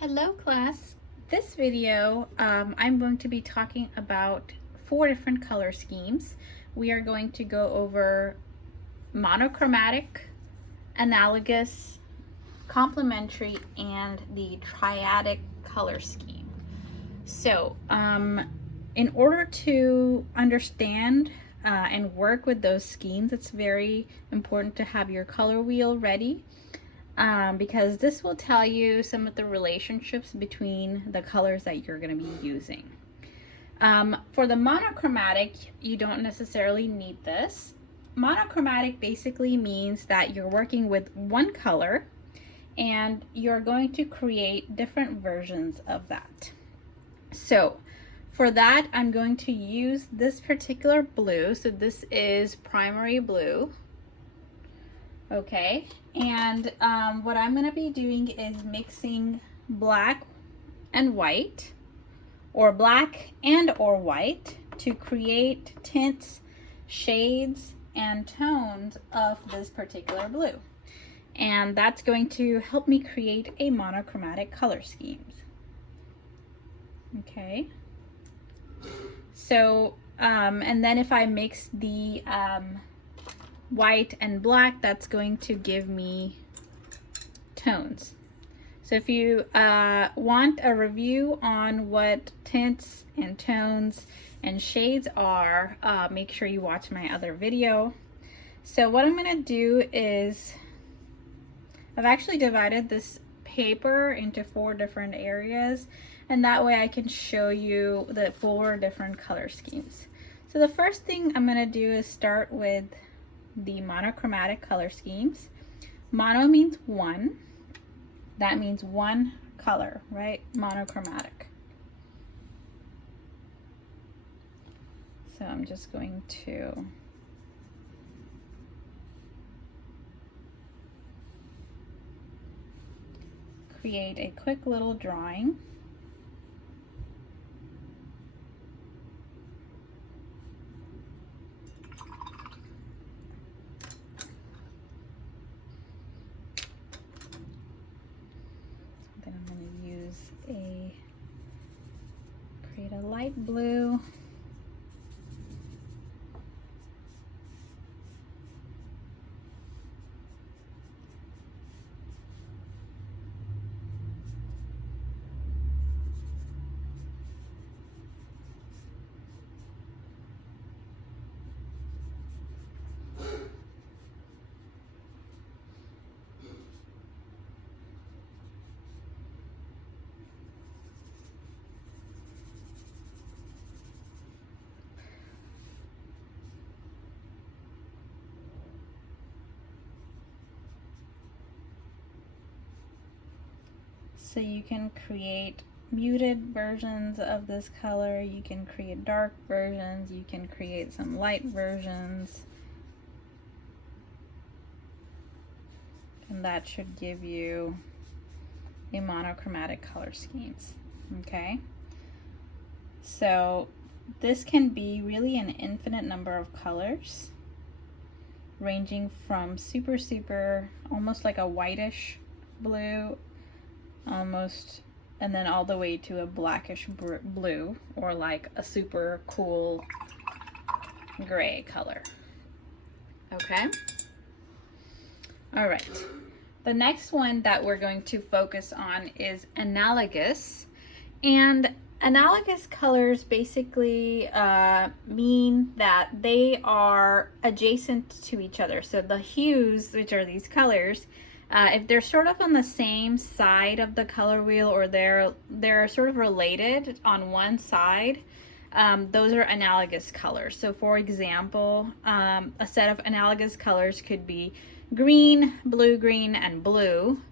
Hello class. This video I'm going to be talking about 4 different color schemes. We are going to go over monochromatic, analogous, complementary, and the triadic color scheme. So in order to understand and work with those schemes, it's very important to have your color wheel ready. Because this will tell you some of the relationships between the colors that you're going to be using. For the monochromatic, you don't necessarily need this. Monochromatic basically means that you're working with one color and you're going to create different versions of that. So for that, I'm going to use this particular blue. So this is primary blue. Okay, and what I'm going to be doing is mixing black and white, or black and or white, to create tints, shades, and tones of this particular blue. And that's going to help me create a monochromatic color scheme. Okay, so and then if I mix the white and black, that's going to give me tones. So if you want a review on what tints and tones and shades are, make sure you watch my other video. So what I'm going to do is, I've actually divided this paper into 4 different areas, and that way I can show you the 4 different color schemes. So the first thing I'm going to do is start with the monochromatic color schemes. Mono means one. That means one color, right? Monochromatic. So I'm just going to create a quick little drawing. Create a light blue. So you can create muted versions of this color, you can create dark versions, you can create some light versions, and that should give you a monochromatic color schemes. Okay, so this can be really an infinite number of colors, ranging from super almost like a whitish blue almost, and then all the way to a blackish blue, or like a super cool gray color. Okay, all right, the next one that we're going to focus on is analogous. And analogous colors basically mean that they are adjacent to each other. So the hues, which are these colors, if they're sort of on the same side of the color wheel, or they're sort of related on one side, those are analogous colors. So for example, a set of analogous colors could be green, blue-green, and blue.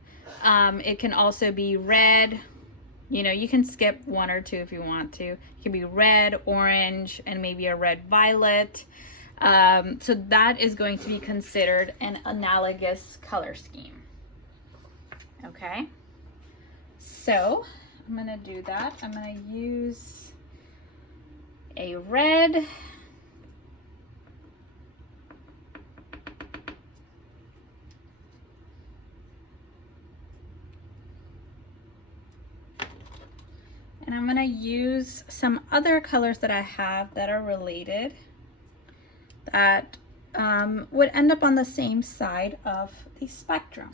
It can also be red. You know, you can skip 1 or 2 if you want to. It can be red, orange, and maybe a red-violet. So that is going to be considered an analogous color scheme. Okay, so I'm going to do that. I'm going to use a red, And I'm going to use some other colors that I have that are related that would end up on the same side of the spectrum.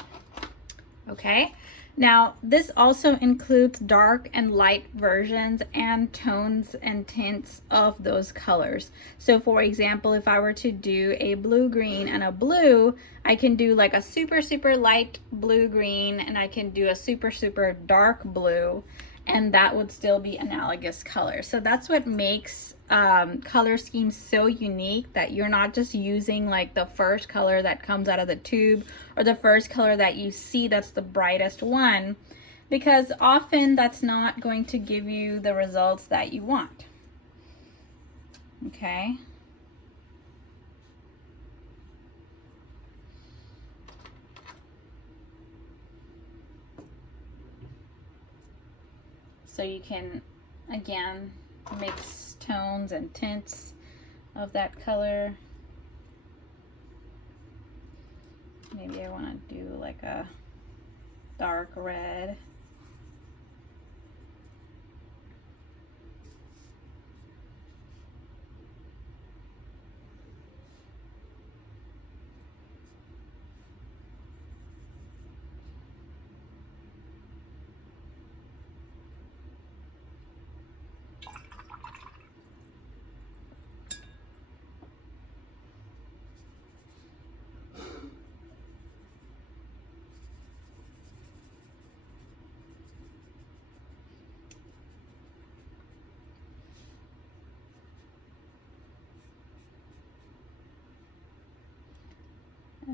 Okay, now this also includes dark and light versions and tones and tints of those colors. So for example, if I were to do a blue green and a blue, I can do like a super light blue green, and I can do a super dark blue, and that would still be analogous colors. So that's what makes color schemes so unique, that you're not just using like the first color that comes out of the tube or the first color that you see that's the brightest one, because often that's not going to give you the results that you want. Okay. So you can, again, mix tones and tints of that color. Maybe I want to do like a dark red.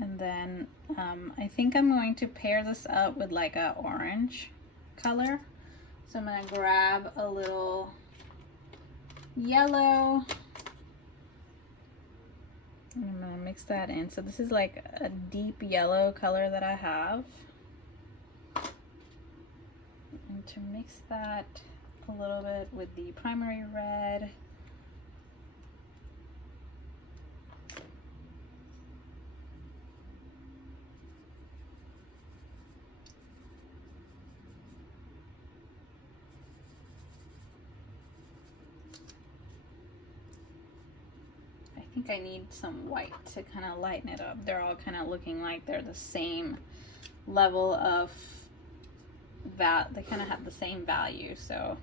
And then I think I'm going to pair this up with like a orange color. So I'm going to grab a little yellow. I'm going to mix that in. So this is like a deep yellow color that I have. And to mix that a little bit with the primary red. I think I need some white to kind of lighten it up. They're all kind of looking like they're the same level of they kind of have the same value, so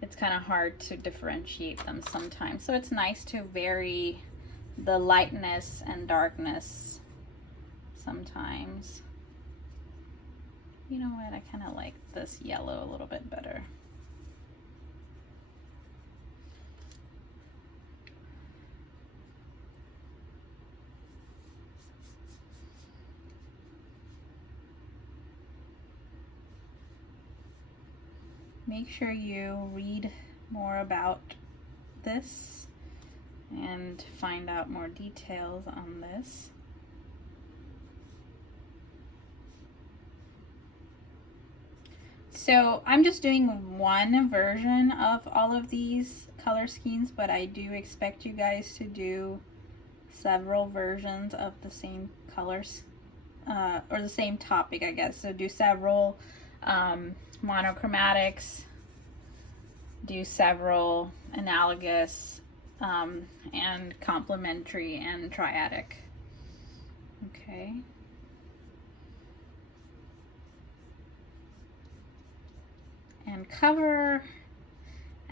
it's kind of hard to differentiate them sometimes. So it's nice to vary the lightness and darkness sometimes. You know what, I kind of like this yellow a little bit better. Make sure you read more about this and find out more details on this. So I'm just doing one version of all of these color schemes, but I do expect you guys to do several versions of the same colors, or the same topic, I guess. So do several monochromatics, do several analogous, and complementary and triadic. Okay. And cover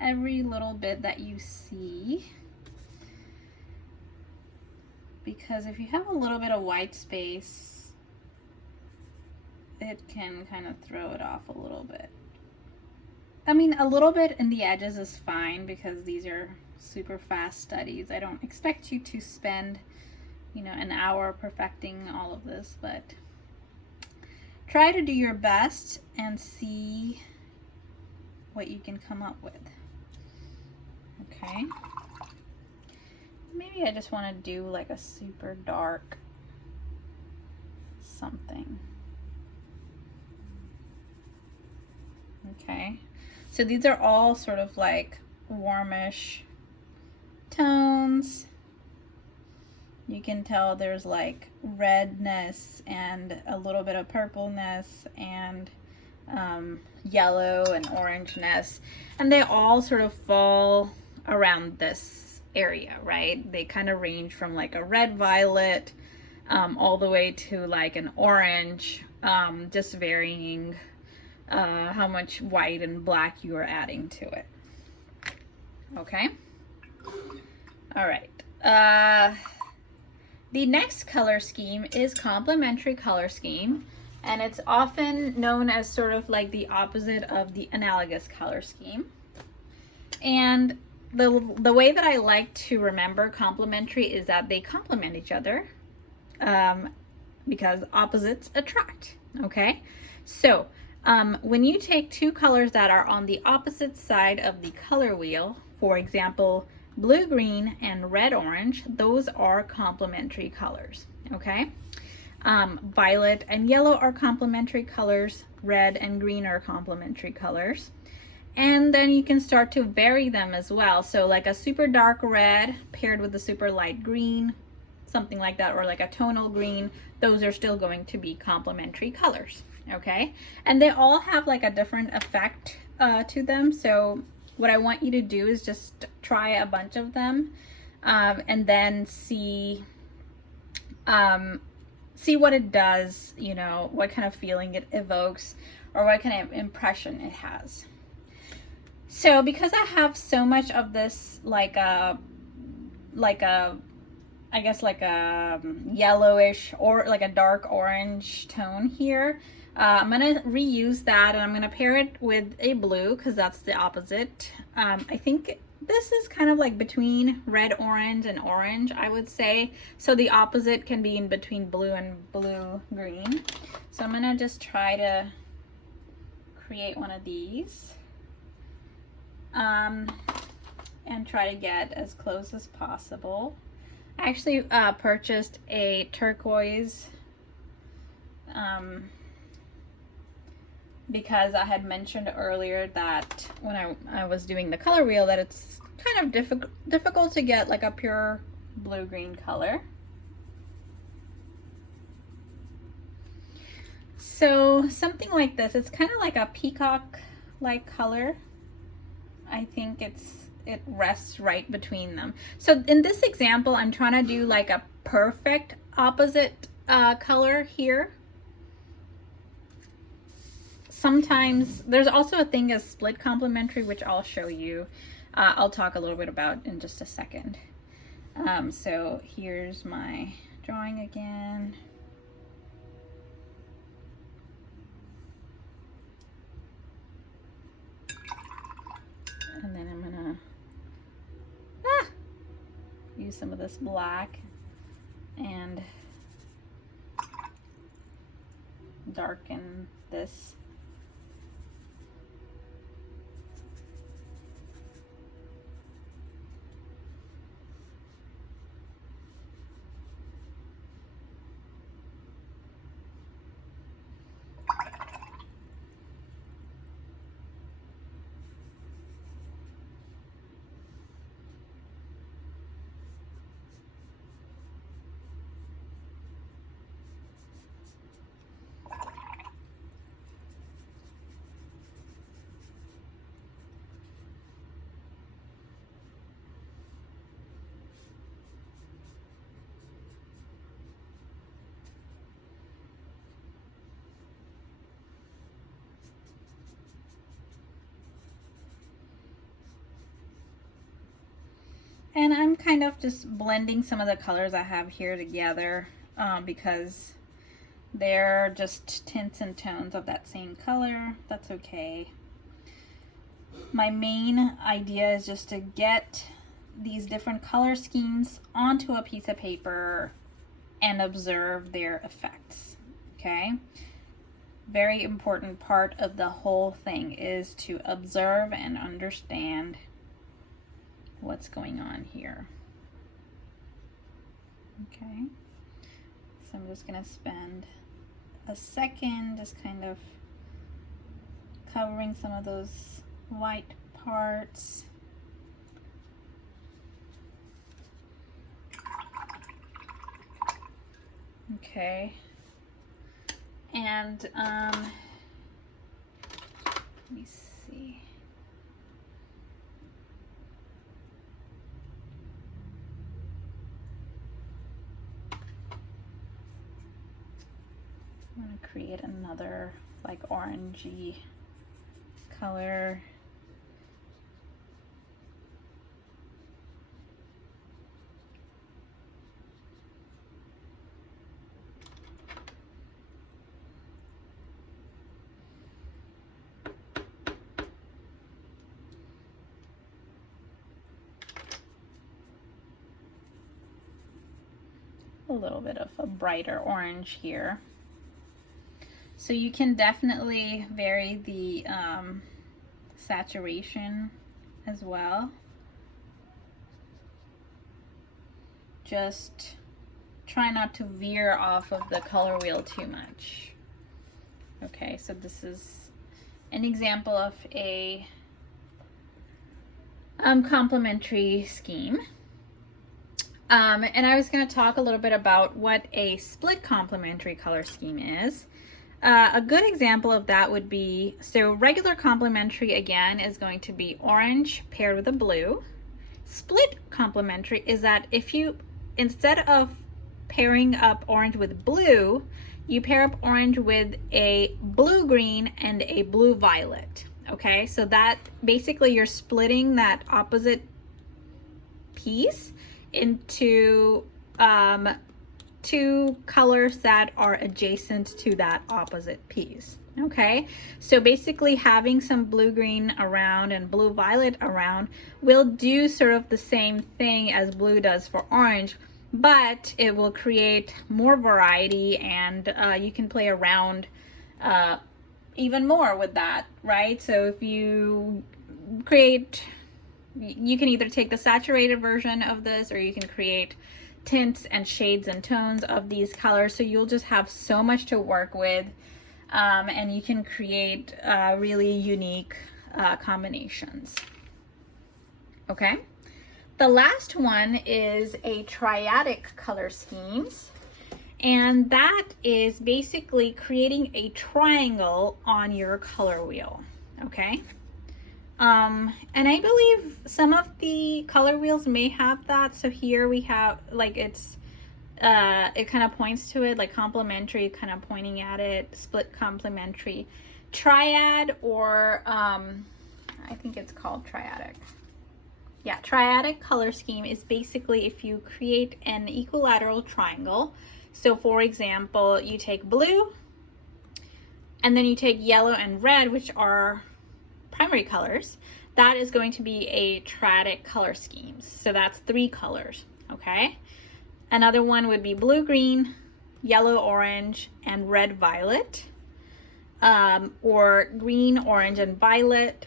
every little bit that you see, because if you have a little bit of white space, it can kind of throw it off a little bit. I mean, a little bit in the edges is fine because these are super fast studies. I don't expect you to spend, you know, an hour perfecting all of this, but try to do your best and see what you can come up with. Okay. Maybe I just want to do like a super dark something. Okay, so these are all sort of like warmish tones. You can tell there's like redness and a little bit of purpleness and yellow and orangeness, and they all sort of fall around this area, right? They kind of range from like a red violet all the way to like an orange, just varying how much white and black you are adding to it. Okay. All right. The next color scheme is complementary color scheme, and it's often known as sort of like the opposite of the analogous color scheme. And the way that I like to remember complementary is that they complement each other, because opposites attract. Okay, so when you take two colors that are on the opposite side of the color wheel, for example, blue-green and red-orange, those are complementary colors, okay? Violet and yellow are complementary colors, red and green are complementary colors. And then you can start to vary them as well. So like a super dark red paired with a super light green, something like that, or like a tonal green, those are still going to be complementary colors, okay? And they all have like a different effect to them. So what I want you to do is just try a bunch of them, and then see what it does, you know, what kind of feeling it evokes or what kind of impression it has. So because I have so much of this I guess like a yellowish or like a dark orange tone here, I'm gonna reuse that, and I'm gonna pair it with a blue because that's the opposite. I think this is kind of like between red orange and orange, I would say. So the opposite can be in between blue and blue green. So I'm gonna just try to create one of these, and try to get as close as possible. I actually purchased a turquoise because I had mentioned earlier that when I was doing the color wheel that it's kind of difficult to get like a pure blue-green color. So something like this, it's kind of like a peacock-like color. I think it rests right between them. So in this example, I'm trying to do like a perfect opposite color here. Sometimes there's also a thing as split complementary, which I'll show you. I'll talk a little bit about in just a second. So here's my drawing again. And then I'm gonna use some of this black and darken this. And I'm kind of just blending some of the colors I have here together because they're just tints and tones of that same color. That's okay. My main idea is just to get these different color schemes onto a piece of paper and observe their effects, okay? Very important part of the whole thing is to observe and understand what's going on here. Okay, so I'm just gonna spend a second just kind of covering some of those white parts. Okay, and Let me see. I'm going to create another like orangey color. A little bit of a brighter orange here. So you can definitely vary the saturation as well. Just try not to veer off of the color wheel too much. Okay, so this is an example of a complementary scheme. And I was going to talk a little bit about what a split complementary color scheme is. A good example of that would be, so regular complementary again is going to be orange paired with a blue. Split complementary is that if you, instead of pairing up orange with blue, you pair up orange with a blue-green and a blue-violet. Okay, so that basically you're splitting that opposite piece into two colors that are adjacent to that opposite piece. Okay, so basically having some blue-green around and blue-violet around will do sort of the same thing as blue does for orange, but it will create more variety, and you can play around even more with that, right? So if you create, you can either take the saturated version of this, or you can create tints and shades and tones of these colors. So you'll just have so much to work with, and you can create really unique combinations. Okay, the last one is a triadic color schemes, and that is basically creating a triangle on your color wheel. Okay. And I believe some of the color wheels may have that. So here we have, like, it's it kind of points to it, like complementary, kind of pointing at it, split complementary, triad, or I think it's called triadic. Yeah, triadic color scheme is basically if you create an equilateral triangle. So for example, you take blue, and then you take yellow and red, which are primary colors. That is going to be a triadic color schemes. So that's 3 colors, okay? Another one would be blue, green, yellow, orange, and red, violet, or green, orange, and violet.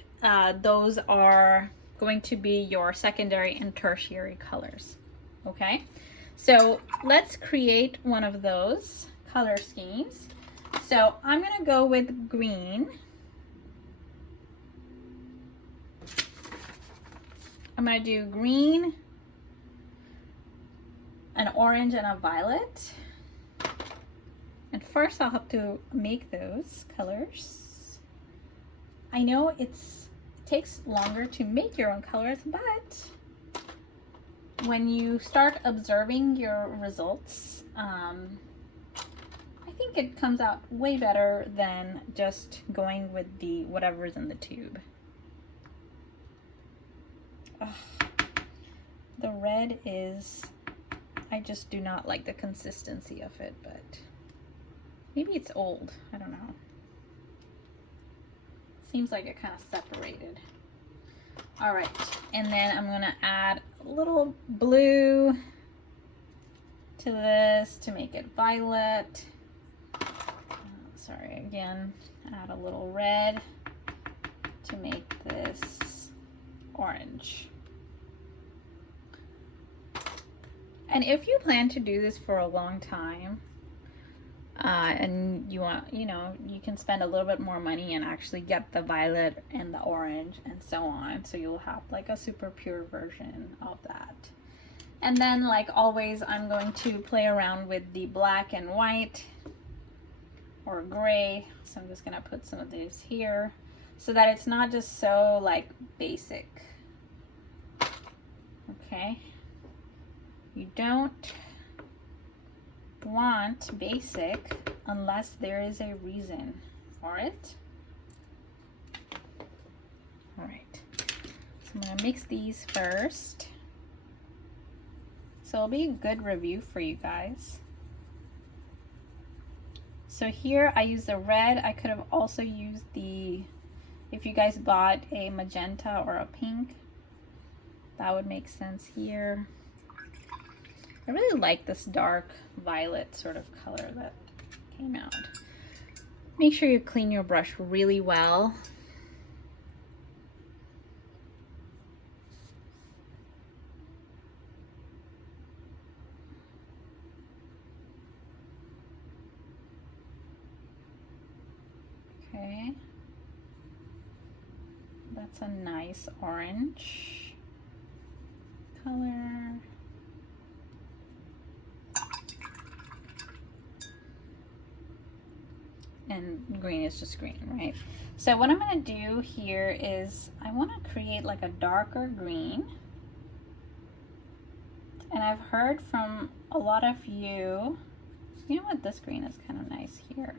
Those are going to be your secondary and tertiary colors, okay? So let's create one of those color schemes. So I'm gonna go with green. I'm gonna do green, an orange, and a violet. And first I'll have to make those colors. I know it takes longer to make your own colors, but when you start observing your results, I think it comes out way better than just going with the whatever's in the tube. Ugh. The red is, I just do not like the consistency of it, but maybe it's old, I don't know. Seems like it kind of separated. All right, and then I'm gonna add a little blue to this to make it violet. Sorry, again, add a little red to make this orange. And if you plan to do this for a long time, and you want, you can spend a little bit more money and actually get the violet and the orange and so on. So you'll have like a super pure version of that. And then, like always, I'm going to play around with the black and white or gray. So I'm just gonna put some of these here. so that it's not just so like basic. Okay, you don't want basic unless there is a reason for it. All right, so I'm gonna mix these first. So it'll be a good review for you guys. So here I use the red. I could have also used the, if you guys bought a magenta or a pink, that would make sense here. I really like this dark violet sort of color that came out. Make sure you clean your brush really well. Okay, that's a nice orange color. And green is just green, right? So what I'm gonna do here is I wanna create like a darker green. And I've heard from a lot of you, you know what, this green is kind of nice here.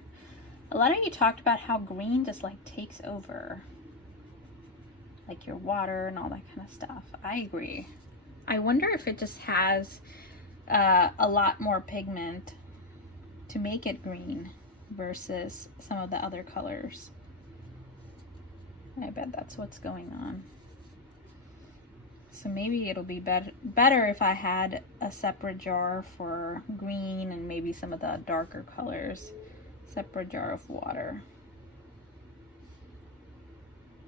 A lot of you talked about how green just like takes over, like your water and all that kind of stuff. I agree. I wonder if it just has a lot more pigment to make it green versus some of the other colors. I bet that's what's going on. So maybe it'll be better if I had a separate jar for green and maybe some of the darker colors. Separate jar of water.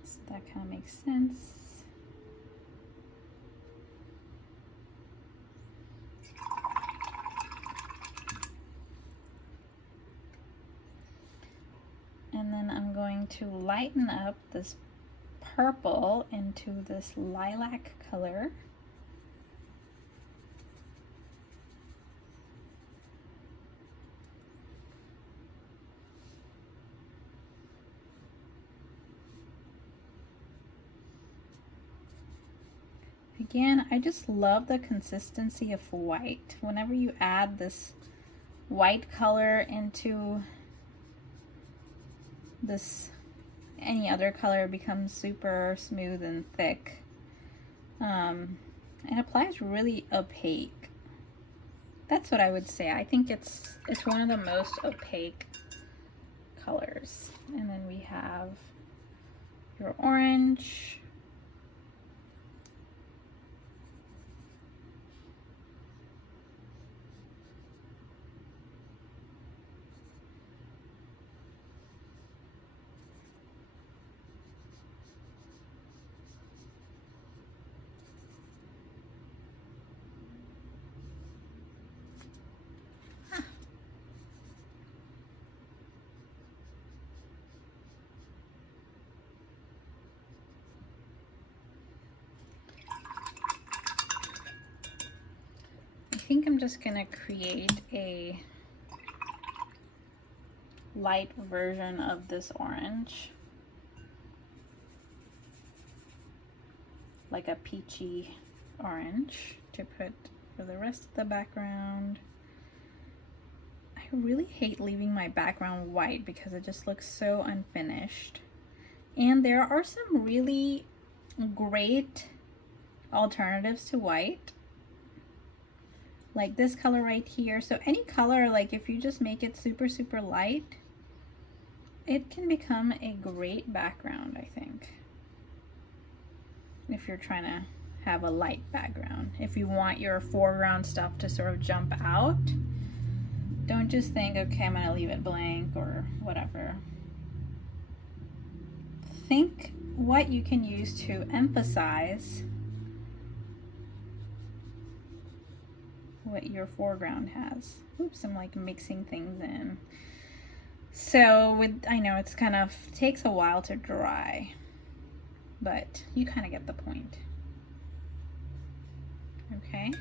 So that kind of makes sense. And then I'm going to lighten up this purple into this lilac color. Again, I just love the consistency of white. Whenever you add this white color into this, any other color becomes super smooth and thick. It applies really opaque. That's what I would say. I think it's one of the most opaque colors. And then we have your orange. I think I'm just gonna create a light version of this orange, like a peachy orange, to put for the rest of the background. I really hate leaving my background white because it just looks so unfinished. And there are some really great alternatives to white, like this color right here. So any color, like if you just make it super, super light, it can become a great background, I think. If you're trying to have a light background. If you want your foreground stuff to sort of jump out, don't just think, okay, I'm gonna leave it blank or whatever. Think what you can use to emphasize what your foreground has. Oops, I'm like mixing things in. So I know it's kind of takes a while to dry, but you kind of get the point. Okay.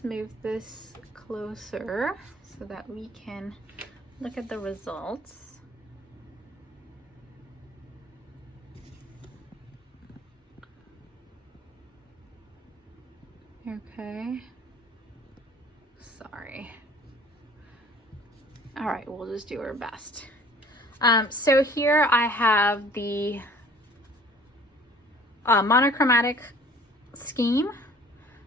let's move this closer so that we can look at the results. Okay. Sorry. All right, we'll just do our best. So here I have the monochromatic scheme.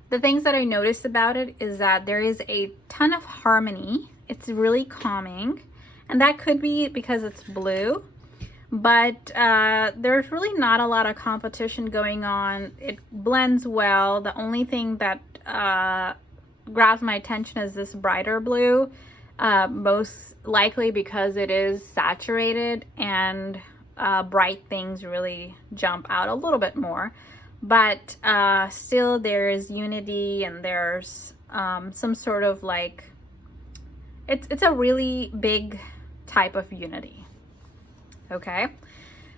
The things that I noticed about it is that there is a ton of harmony. It's really calming, and that could be because it's blue, but there's really not a lot of competition going on. It blends well. The only thing that grabs my attention is this brighter blue, most likely because it is saturated, and bright things really jump out a little bit more. But still there's unity, and there's some sort of like, it's a really big type of unity. Okay,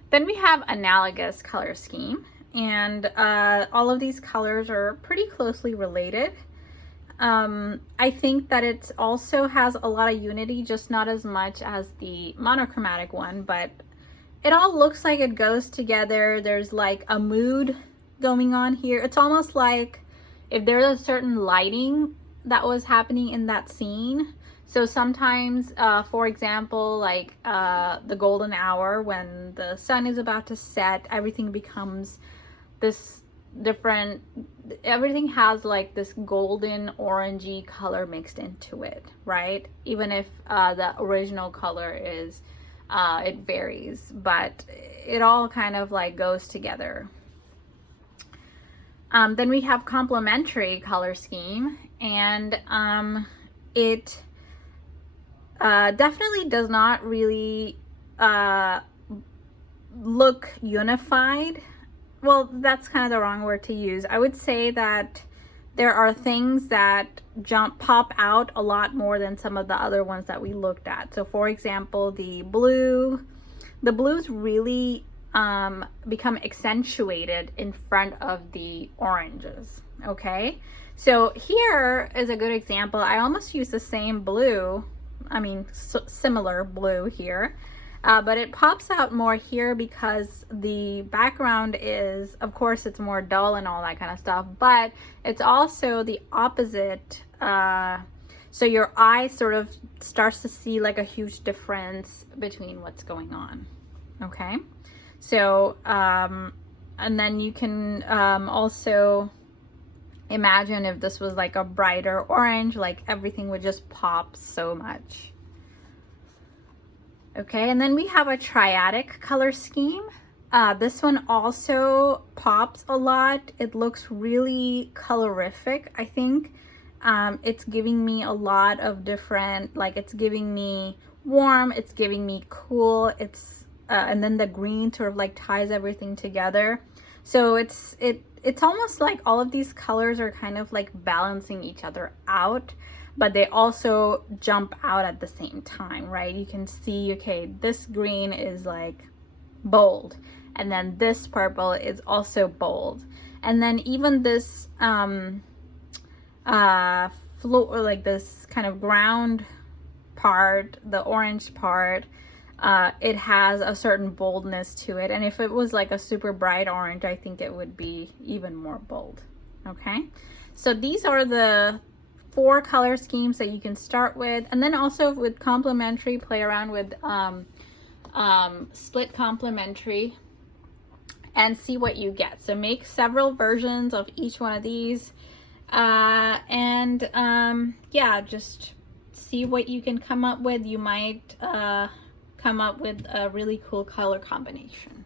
then we have analogous color scheme, and all of these colors are pretty closely related. I think that it also has a lot of unity, just not as much as the monochromatic one, but it all looks like it goes together. There's like a mood going on here. It's almost like if there's a certain lighting that was happening in that scene. So sometimes, for example, like the golden hour, when the sun is about to set, everything becomes this different, everything has like this golden orangey color mixed into it, right? Even if the original color is, it varies, but it all kind of like goes together. Then we have complementary color scheme, and it definitely does not really look unified. Well, that's kind of the wrong word to use. I would say that there are things that pop out a lot more than some of the other ones that we looked at. So for example, the blues really become accentuated in front of the oranges. Okay, so here is a good example. I almost use the same blue, similar blue here, but it pops out more here because the background is, of course, it's more dull and all that kind of stuff, but it's also the opposite. So your eye sort of starts to see like a huge difference between what's going on. Okay, so and then you can also imagine if this was like a brighter orange, like everything would just pop so much. Okay, and then we have a triadic color scheme. This one also pops a lot. It looks really colorific. I think it's giving me a lot of different, like it's giving me warm, it's giving me cool, it's and then the green sort of like ties everything together. So it's almost like all of these colors are kind of like balancing each other out, but they also jump out at the same time, right? You can see, okay, this green is like bold, and then this purple is also bold, and then even this floor, like this kind of ground part, the orange part, it has a certain boldness to it, and if it was like a super bright orange, I think it would be even more bold. Okay, so these are the 4 color schemes that you can start with, and then also with complementary, play around with split complementary and see what you get. So make several versions of each one of these, and yeah, just see what you can come up with. You might come up with a really cool color combination.